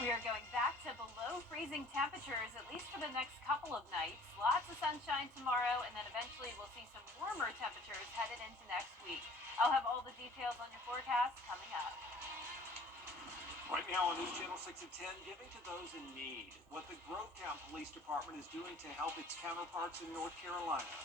We are going back to below freezing temperatures, at least for the next couple of nights. Lots of sunshine tomorrow, and then eventually we'll see some warmer temperatures headed into next week. I'll have all the details on your forecast coming up. Right now on News Channel 6 at 10, giving to those in need. What the Grovetown Police Department is doing to help its counterparts in North Carolina.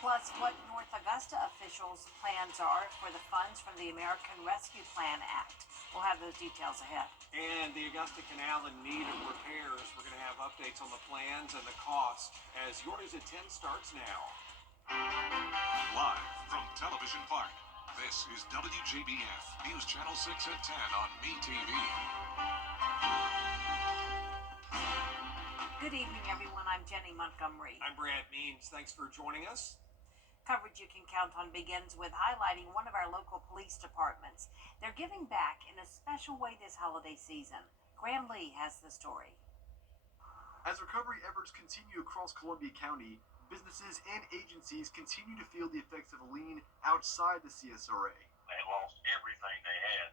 Plus, what North Augusta officials' plans are for the funds from the American Rescue Plan Act. We'll have those details ahead. And the Augusta Canal in need of repairs. We're going to have updates on the plans and the cost as Your News at 10 starts now. Live from Television Park, this is WJBF News Channel 6 at 10 on MeTV. Good evening, everyone. I'm Jenny Montgomery. I'm Brad Means. Thanks for joining us. Coverage you can count on begins with highlighting one of our local police departments. They're giving back in a special way this holiday season. Graham Lee has the story. As recovery efforts continue across Columbia County, businesses and agencies continue to feel the effects of a lien outside the CSRA. They lost everything they had.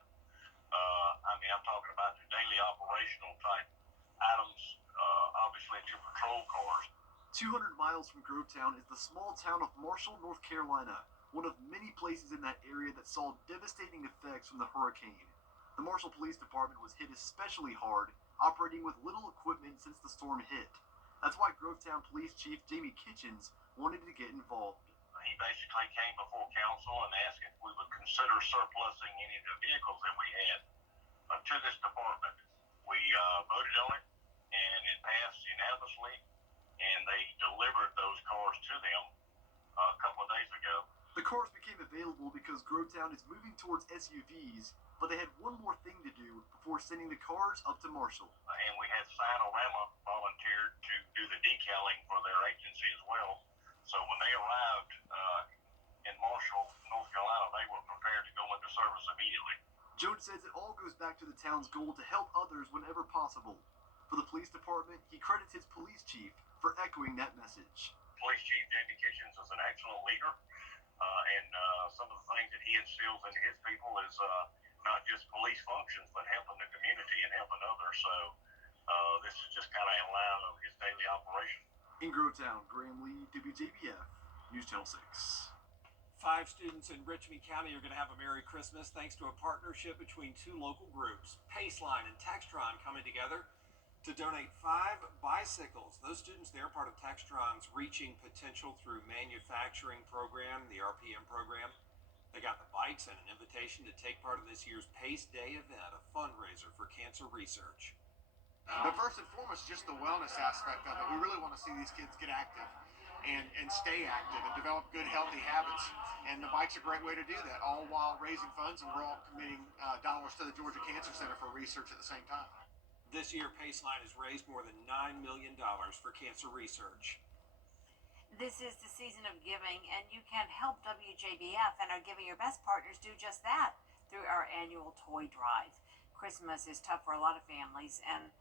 I'm talking about your daily operational type items, obviously your patrol cars. 200 miles from Grovetown is the small town of Marshall, North Carolina, one of many places in that area that saw devastating effects from the hurricane. The Marshall Police Department was hit especially hard, operating with little equipment since the storm hit. That's why Grovetown Police Chief Jamie Kitchens wanted to get involved. He basically came before council and asked if we would consider surplusing any of the vehicles that we had to this department. We voted on it, and it passed unanimously, and they delivered those cars to them a couple of days ago. The cars became available because Grovetown is moving towards SUVs, but they had one more thing to do before sending the cars up to Marshall. And we had Sinorama volunteered to do the decaling for their agency as well. So when they arrived in Marshall, North Carolina, they were prepared to go into service immediately. Jones says it all goes back to the town's goal to help others whenever possible. For the police department, he credits his police chief for echoing that message. Police Chief Jamie Kitchens is an excellent leader, and some of the things that he instills into his people is not just police functions, but helping the community and helping others. So this is just kind of in line of his daily operation. In Grovetown, Graham Lee, WJBF, News Channel 6. 5 students in Richmond County are going to have a Merry Christmas thanks to a partnership between 2 local groups, Paceline and Textron, coming together to donate 5 bicycles. Those students, they're part of Textron's Reaching Potential Through Manufacturing program, the RPM program. They got the bikes and an invitation to take part in this year's Pace Day event, a fundraiser for cancer research. But first and foremost, just the wellness aspect of it. We really want to see these kids get active and stay active and develop good, healthy habits. And the bike's a great way to do that, all while raising funds, and we're all committing dollars to the Georgia Cancer Center for research at the same time. This year, Paceline has raised more than $9 million for cancer research. This is the season of giving, and you can help WJBF and our Giving Your Best partners do just that through our annual toy drive. Christmas is tough for a lot of families, and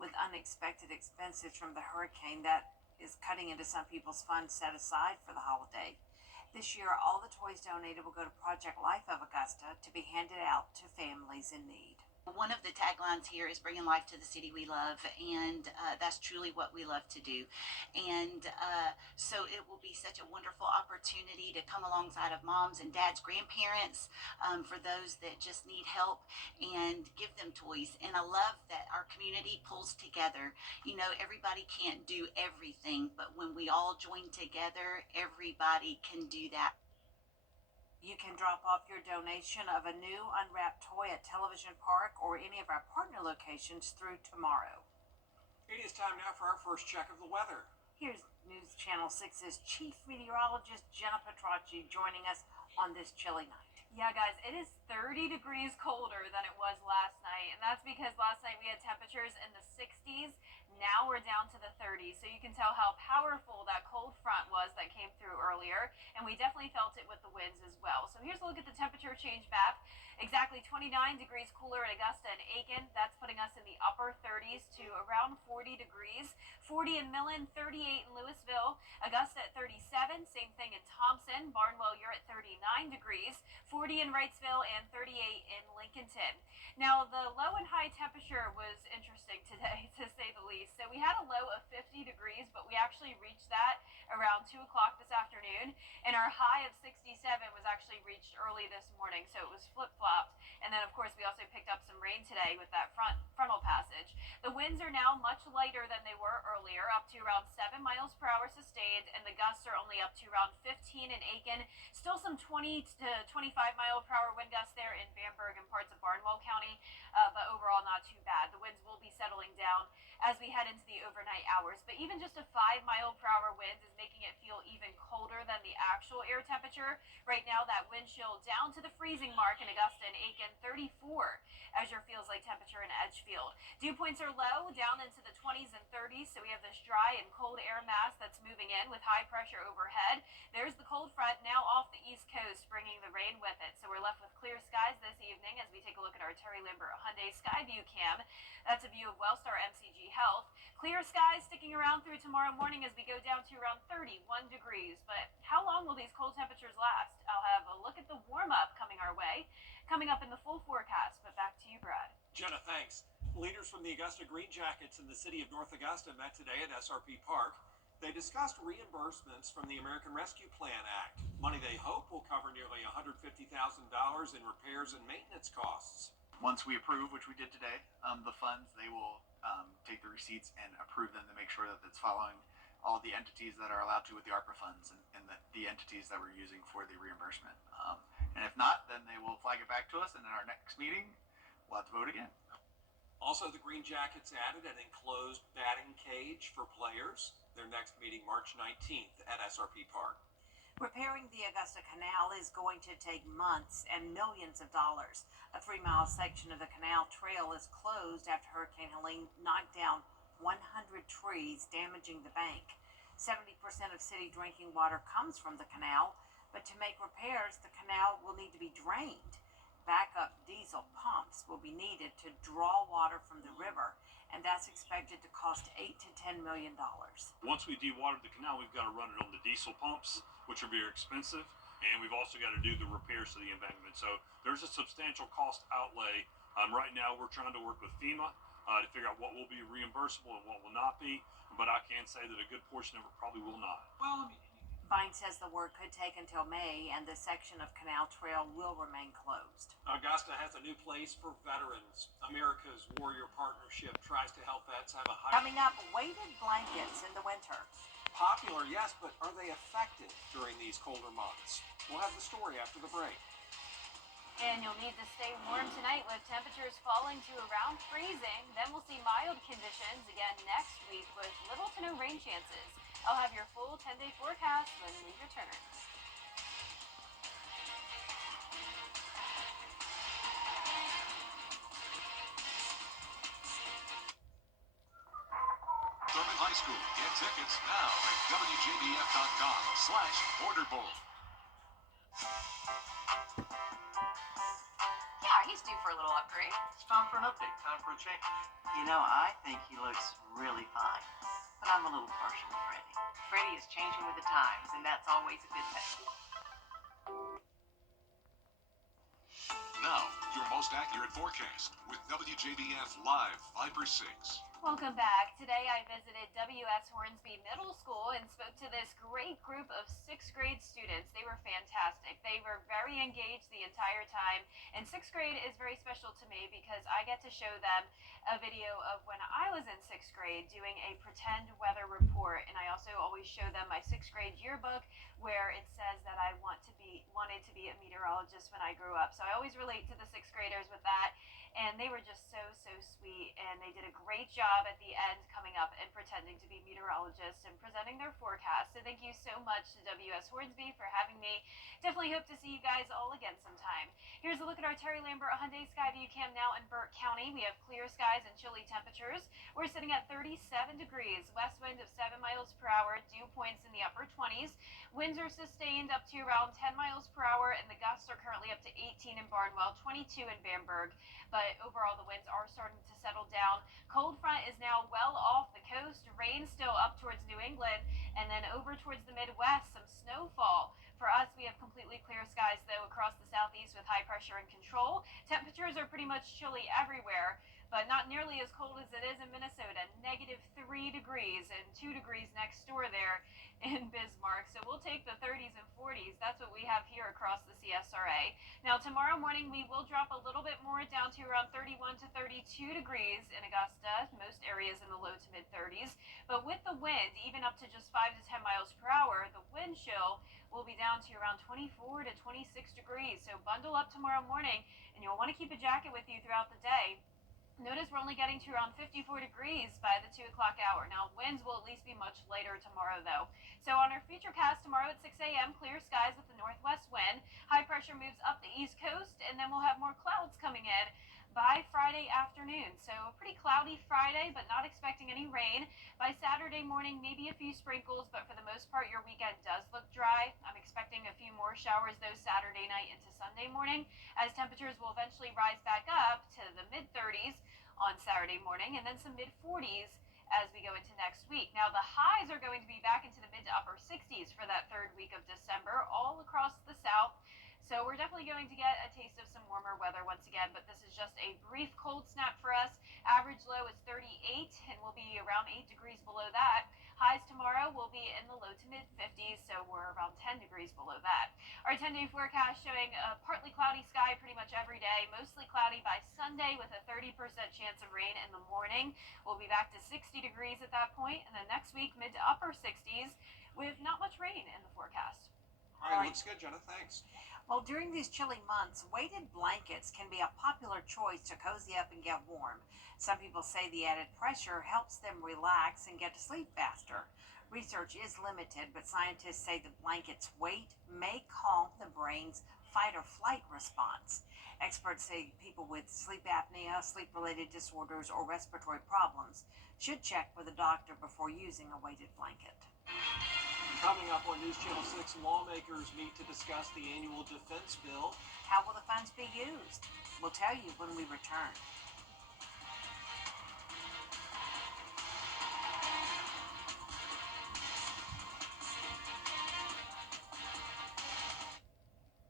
with unexpected expenses from the hurricane, that is cutting into some people's funds set aside for the holiday. This year, all the toys donated will go to Project Life of Augusta to be handed out to families in need. One of the taglines here is bringing life to the city we love, and that's truly what we love to do. And so it will be such a wonderful opportunity to come alongside of moms and dads, grandparents, for those that just need help, and give them toys. And I love that our community pulls together. You know, everybody can't do everything, but when we all join together, everybody can do that. You can drop off your donation of a new unwrapped toy at Television Park or any of our partner locations through tomorrow. It is time now for our first check of the weather. Here's News Channel 6's Chief Meteorologist Jenna Petracci joining us on this chilly night. Yeah, guys, it is 30 degrees colder than it was last night, and that's because last night we had temperatures in the 60s. Now we're down to the 30s, so you can tell how powerful that cold front was that came through earlier, and we definitely felt it with the winds as well. So here's a look at the temperature change map. Exactly 29 degrees cooler in Augusta and Aiken. That's putting us in the upper 30s to around 40 degrees. 40 in Millen, 38 in Louisville. Augusta at 37, same thing in Thompson. Barnwell, you're at 39 degrees. 40 in Wrightsville, and 38 in Lincolnton. Now, the low and high temperature was interesting today, to say the least. So we had a low of 50 degrees, but we actually reached that around 2 o'clock this afternoon. And our high of 67 was actually reached early this morning, so it was flip-flopped. And then, of course, we also picked up some rain today with that frontal passage. The winds are now much lighter than they were earlier, up to around 7 miles per hour sustained, and the gusts are only up to around 15 in Aiken. Still some 20 to 25 mile per hour wind gusts there in Bamberg and parts of Barnwell County, but overall not too bad. The winds will be settling down as we head into the overnight hours, but even just a 5 mile per hour wind is making it feel even colder than the actual air temperature. Right now, that wind chill down to the freezing mark in Augusta and Aiken, 34 as your feels like temperature in Edgefield. Dew points are low, down into the 20s and 30s, so we have this dry and cold air mass that's moving in with high pressure overhead. There's the cold front now off the east coast, bringing the rain with it. So we're left with clear skies this evening as we take a look at our Terry Lambert Hyundai Skyview cam. That's a view of Wellstar MCG Health. Clear skies sticking around through tomorrow morning as we go down to around 31 degrees. But how long will these cold temperatures last? I'll have a look at the warm-up coming our way, coming up in the full forecast. But back to you, Brad. Jenna, thanks. Leaders from the Augusta Green Jackets in the city of North Augusta met today at SRP Park. They discussed reimbursements from the American Rescue Plan Act, money they hope will cover nearly $150,000 in repairs and maintenance costs. Once we approve, which we did today, the funds, they will take the receipts and approve them to make sure that it's following all the entities that are allowed to with the ARPA funds and the entities that we're using for the reimbursement. And if not, then they will flag it back to us, and in our next meeting, we'll have to vote again. Also, the Green Jackets added an enclosed batting cage for players. Their next meeting March 19th at SRP Park. Repairing the Augusta Canal is going to take months and millions of dollars. A 3-mile section of the canal trail is closed after Hurricane Helene knocked down 100 trees, damaging the bank. 70% of city drinking water comes from the canal, but to make repairs, the canal will need to be drained. Backup diesel pumps will be needed to draw water from the river, and that's expected to cost $8 to $10 million. Once we dewater the canal, we've got to run it on the diesel pumps, which are very expensive, and we've also got to do the repairs to the embankment. So there's a substantial cost outlay. Right now, we're trying to work with FEMA to figure out what will be reimbursable and what will not be, but I can say that a good portion of it probably will not. Well, Vine says the work could take until May, and the section of canal trail will remain closed. Augusta has a new place for veterans. America's Warrior Partnership tries to help vets have a high... Coming up, weighted blankets in the winter. Popular, yes, but are they effective during these colder months? We'll have the story after the break. And you'll need to stay warm tonight with temperatures falling to around freezing. Then we'll see mild conditions again next week with little to no rain chances. I'll have your full 10-day forecast when we return. Thurman High School. Get tickets now at WJBF.com/orderbowl. Yeah, he's due for a little upgrade. It's time for an update. Time for a change. You know, I think he looks really fine. But I'm a little partial to Freddie. Freddie is changing with the times, and that's always a good thing. Now, your most accurate forecast with WJBF Live Viper 6. Welcome back. Today I visited W.S. Hornsby Middle School and spoke to this great group of 6th grade students. They were fantastic. They were very engaged the entire time. And 6th grade is very special to me because I get to show them a video of when I was in 6th grade doing a pretend weather report. And I also always show them my 6th grade yearbook where it says that I wanted to be a meteorologist when I grew up. So I always relate to the 6th graders with that. And they were just so sweet, and they did a great job at the end coming up and pretending to be meteorologists and presenting their forecast. So thank you so much to W.S. Hornsby for having me. Definitely hope to see you guys all again sometime. Here's a look at our Terry Lambert Hyundai Skyview cam now in Burke County. We have clear skies and chilly temperatures. We're sitting at 37 degrees, west wind of 7 miles per hour, dew points in the upper 20s. Winds are sustained up to around 10 miles per hour, and the gusts are currently up to 18 in Barnwell, 22 in Bamberg. But overall, the winds are starting to settle down. Cold front is now well off the coast. Rain still up towards New England, and then over towards the Midwest, some snowfall. For us, we have completely clear skies, though, across the southeast with pressure in control. Temperatures are pretty much chilly everywhere, but not nearly as cold as it is in Minnesota. -3 degrees and 2 degrees next door there in Bismarck. So we'll take the 30s and 40s. That's what we have here across the CSRA. Now tomorrow morning we will drop a little bit more down to around 31 to 32 degrees in Augusta. Most areas in the low to mid 30s. But with the wind, even up to just 5 to 10 miles per hour, the wind chill will be down to around 24 to 26 degrees. So bundle up tomorrow morning, and you'll want to keep a jacket with you throughout the day. Notice we're only getting to around 54 degrees by the 2 o'clock hour. Now, winds will at least be much later tomorrow, though. So on our futurecast tomorrow at 6 a.m., clear skies with the northwest wind. High pressure moves up the east coast, and then we'll have more clouds coming in by Friday afternoon. So a pretty cloudy Friday, but not expecting any rain. By Saturday morning, maybe a few sprinkles, but for the most part, your weekend does look dry. I'm expecting a few more showers, though, Saturday night into Sunday morning, as temperatures will eventually rise back up to the mid-30s on Saturday morning, and then some mid-40s as we go into next week. Now, the highs are going to be back into the mid to upper 60s for that third week of December, all across the south. So we're definitely going to get a taste of some warmer weather once again, but this is just a brief cold snap for us. Average low is 38, and we'll be around 8 degrees below that. Highs tomorrow will be in the low to mid 50s, so we're around 10 degrees below that. Our 10-day forecast showing a partly cloudy sky pretty much every day, mostly cloudy by Sunday with a 30% chance of rain in the morning. We'll be back to 60 degrees at that point, and then next week mid to upper 60s with not much rain in the forecast. All right, looks good, Jenna. Thanks. Well, during these chilly months, weighted blankets can be a popular choice to cozy up and get warm. Some people say the added pressure helps them relax and get to sleep faster. Research is limited, but scientists say the blanket's weight may calm the brain's fight or flight response. Experts say people with sleep apnea, sleep-related disorders, or respiratory problems should check with a doctor before using a weighted blanket. Coming up on News Channel 6, lawmakers meet to discuss the annual defense bill. How will the funds be used? We'll tell you when we return.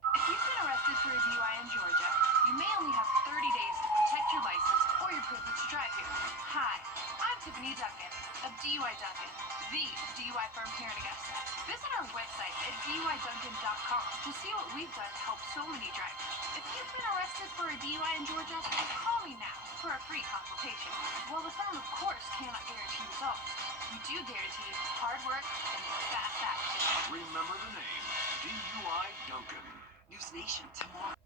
If you've been arrested for a DUI in Georgia, you may only have 30 days to protect your license or your privilege to drive here. Hi, I'm Tiffany Duncan of DUI Duncan, the DUI firm here in Augusta. Visit our website at DUIDuncan.com to see what we've done to help so many drivers. If you've been arrested for a DUI in Georgia, call me now for a free consultation. While the firm, of course, cannot guarantee results, we do guarantee hard work and fast action. Remember the name, DUI Duncan. News Nation tomorrow.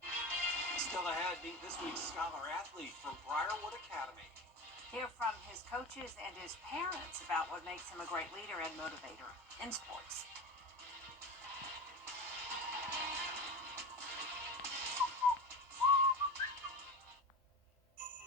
Still ahead, meet this week's scholar athlete from Briarwood Academy. Hear from his coaches and his parents about what makes him a great leader and motivator in sports.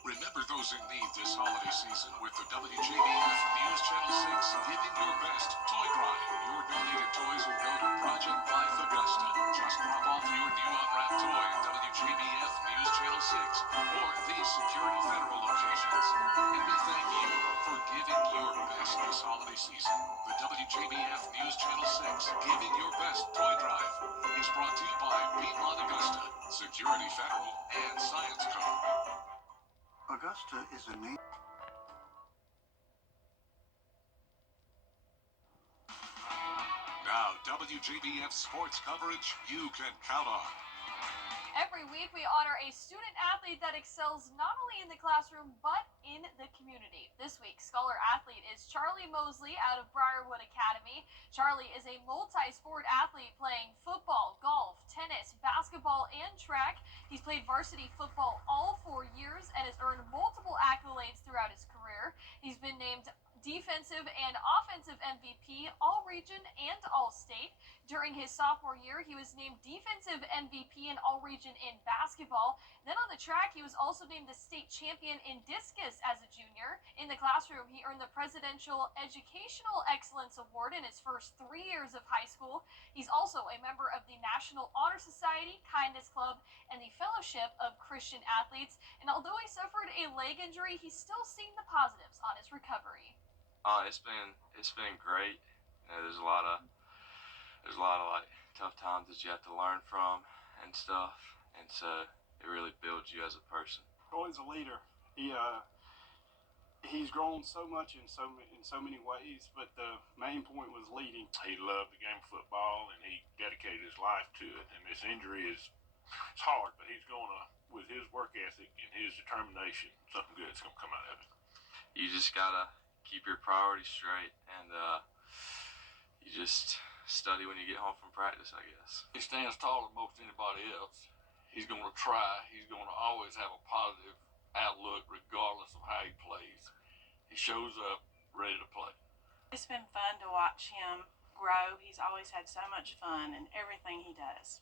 Remember those in need this holiday season with the WJBF News Channel 6 Giving Your Best Toy Drive. Your donated toys will go to Project Life Augusta. Just drop off your new unwrapped toy at WJBF News Channel 6 or these Security Federal locations. And we thank you for giving your best this holiday season. The WJBF News Channel 6 Giving Your Best Toy Drive is brought to you by Piedmont Augusta, Security Federal, and Science Co. Augusta is a name. Now, WJBF sports coverage you can count on. Every week we honor a student athlete that excels not only in the classroom but in the community. This week's scholar athlete is Charlie Mosley out of Briarwood Academy. Charlie is a multi-sport athlete playing football, golf, tennis, basketball, and track. He's played varsity football all 4 years and has earned multiple accolades throughout his career. He's been named defensive and offensive MVP, All-Region and All-State. During his sophomore year, he was named defensive MVP and All-Region in basketball. Then on the track, he was also named the state champion in discus as a junior. In the classroom, he earned the Presidential Educational Excellence Award in his first 3 years of high school. He's also a member of the National Honor Society, Kindness Club, and the Fellowship of Christian Athletes. And although he suffered a leg injury, he's still seeing the positives on his recovery. It's been great. You know, there's a lot of like tough times that you have to learn from and stuff. And so it really builds you as a person. Troy's a leader. He's grown so much in so many ways, but the main point was leading. He loved the game of football, and he dedicated his life to it. And this injury it's hard, but he's going to, with his work ethic and his determination, something good's going to come out of it. You just gotta keep your priorities straight, and you just study when you get home from practice, I guess. He stands taller than most anybody else. He's going to try. He's going to always have a positive outlook regardless of how he plays. He shows up ready to play. It's been fun to watch him grow. He's always had so much fun in everything he does,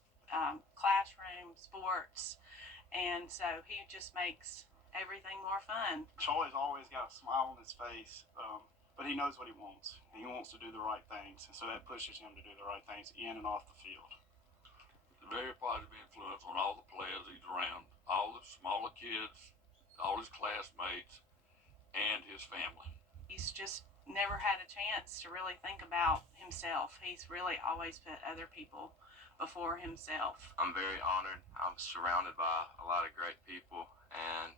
classroom, sports, and so he just makes everything more fun. Troy's always got a smile on his face, but he knows what he wants. He wants to do the right things, and so that pushes him to do the right things in and off the field. It's a very positive influence on all the players he's around, all the smaller kids, all his classmates, and his family. He's just never had a chance to really think about himself. He's really always put other people before himself. I'm very honored. I'm surrounded by a lot of great people, and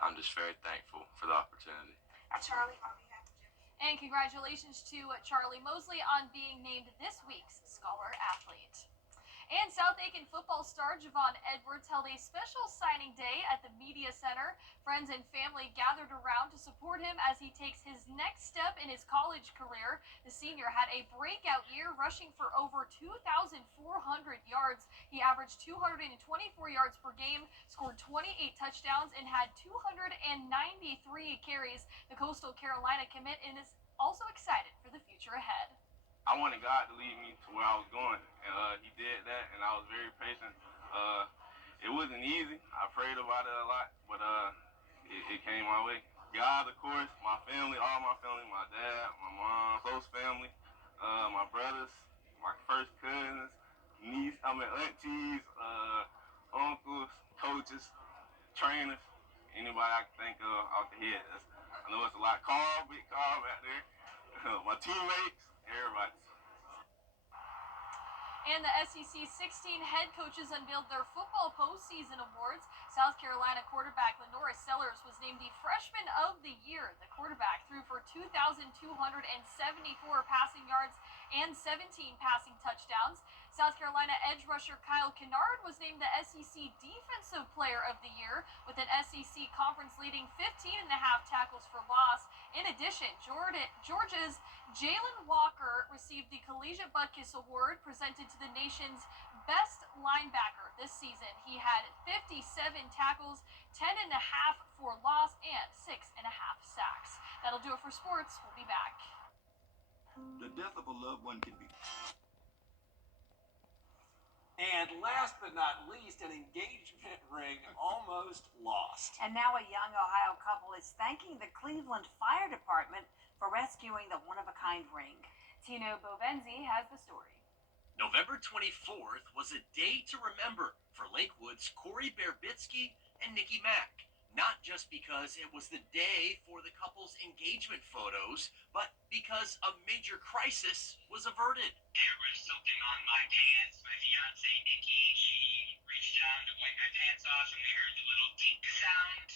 I'm just very thankful for the opportunity. Charlie, on behalf of Jim. And congratulations to Charlie Mosley on being named this week's Scholar Athlete. And South Aiken football star Javon Edwards held a special signing day at the Media Center. Friends and family gathered around to support him as he takes his next step in his college career. The senior had a breakout year, rushing for over 2,400 yards. He averaged 224 yards per game, scored 28 touchdowns, and had 293 carries. The Coastal Carolina commit and is also excited for the future ahead. I wanted God to lead me to where I was going, and he did that, and I was very patient. It wasn't easy. I prayed about it a lot, but it came my way. God, of course, my family, all my family, my dad, my mom, close family, my brothers, my first cousins, aunties, uncles, coaches, trainers, anybody I can think of off the head. I know it's a lot. Carl, big Carl back there, my teammates, everybody. And the SEC 16 head coaches unveiled their football postseason awards. South Carolina quarterback Lenoris Sellers was named the Freshman of the Year. The quarterback threw for 2,274 passing yards and 17 passing touchdowns. South Carolina edge rusher Kyle Kennard was named the SEC Defensive Player of the Year with an SEC conference leading 15.5 tackles for loss. In addition, Georgia's Jalen Walker received the Collegiate Butkus Award presented to the nation's best linebacker this season. He had 57 tackles, 10.5 for loss, and 6.5 sacks. That'll do it for sports. We'll be back. The death of a loved one can be. And last but not least, an engagement ring almost lost. And now a young Ohio couple is thanking the Cleveland Fire Department for rescuing the one-of-a-kind ring. Tino Bovenzi has the story. November 24th was a day to remember for Lakewood's Corey Berbitsky and Nikki Mack. Not just because it was the day for the couple's engagement photos, but because a major crisis was averted. There was something on my pants. My fiance, Nikki, she reached down to wipe my pants off, and we heard the little tink sound.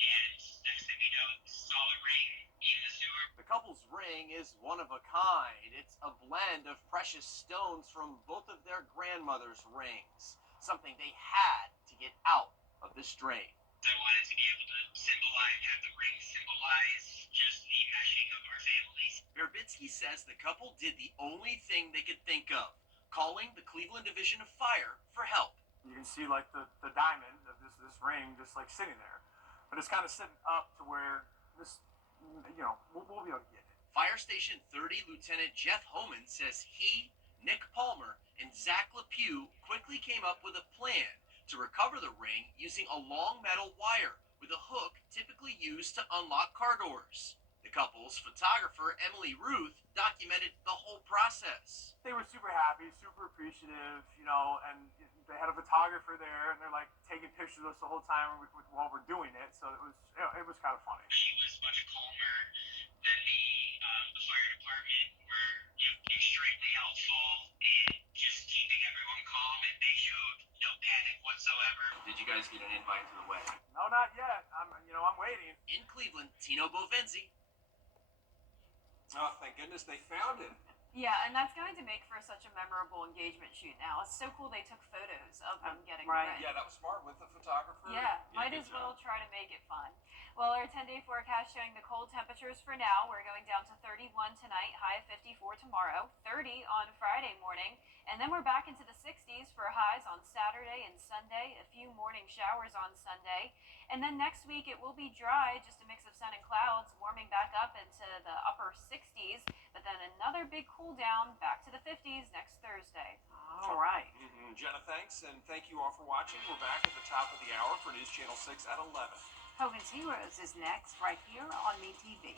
And next thing we know, saw a ring in the sewer. The couple's ring is one of a kind. It's a blend of precious stones from both of their grandmother's rings, something they had to get out of this drain. I wanted to be able to have the ring symbolize just the meshing of our families. Berbitsky says the couple did the only thing they could think of, calling the Cleveland Division of Fire for help. You can see like the diamond of this ring just like sitting there, but it's kind of sitting up to where this, we'll be able to get it. Fire Station 30 Lieutenant Jeff Homan says he, Nick Palmer, and Zach LePew quickly came up with a plan to recover the ring using a long metal wire with a hook typically used to unlock car doors. The couple's photographer, Emily Ruth, documented the whole process. They were super happy, super appreciative, and they had a photographer there, and they're like taking pictures of us the whole time while we're doing it. So it was kind of funny. She was much calmer than the fire department. Were extremely helpful in just keeping everyone calm, and they showed no panic whatsoever. whatsoever. Did you guys get an invite to the wedding? No, not yet. I'm waiting. In Cleveland, Tino Bovenzi. Oh, thank goodness they found it. Yeah, and that's going to make for such a memorable engagement shoot now. It's so cool they took photos of them getting Right. ready. Yeah, that was smart with the photographer. Yeah, might good as well job. try to make it fun. Well, our 10-day forecast showing the cold temperatures for now. We're going down to 31 tonight, high of 54 tomorrow, 30 on Friday morning, and then we're back into the 60s for highs on Saturday and Sunday, a few morning showers on Sunday. And then next week it will be dry, just a mix of sun and clouds, warming back up into the upper 60s, but then another big cool down back to the 50s next Thursday. All right. Jenna, thanks, and thank you all for watching. We're back at the top of the hour for News Channel 6 at 11. Hogan's Heroes is next, right here on MeTV.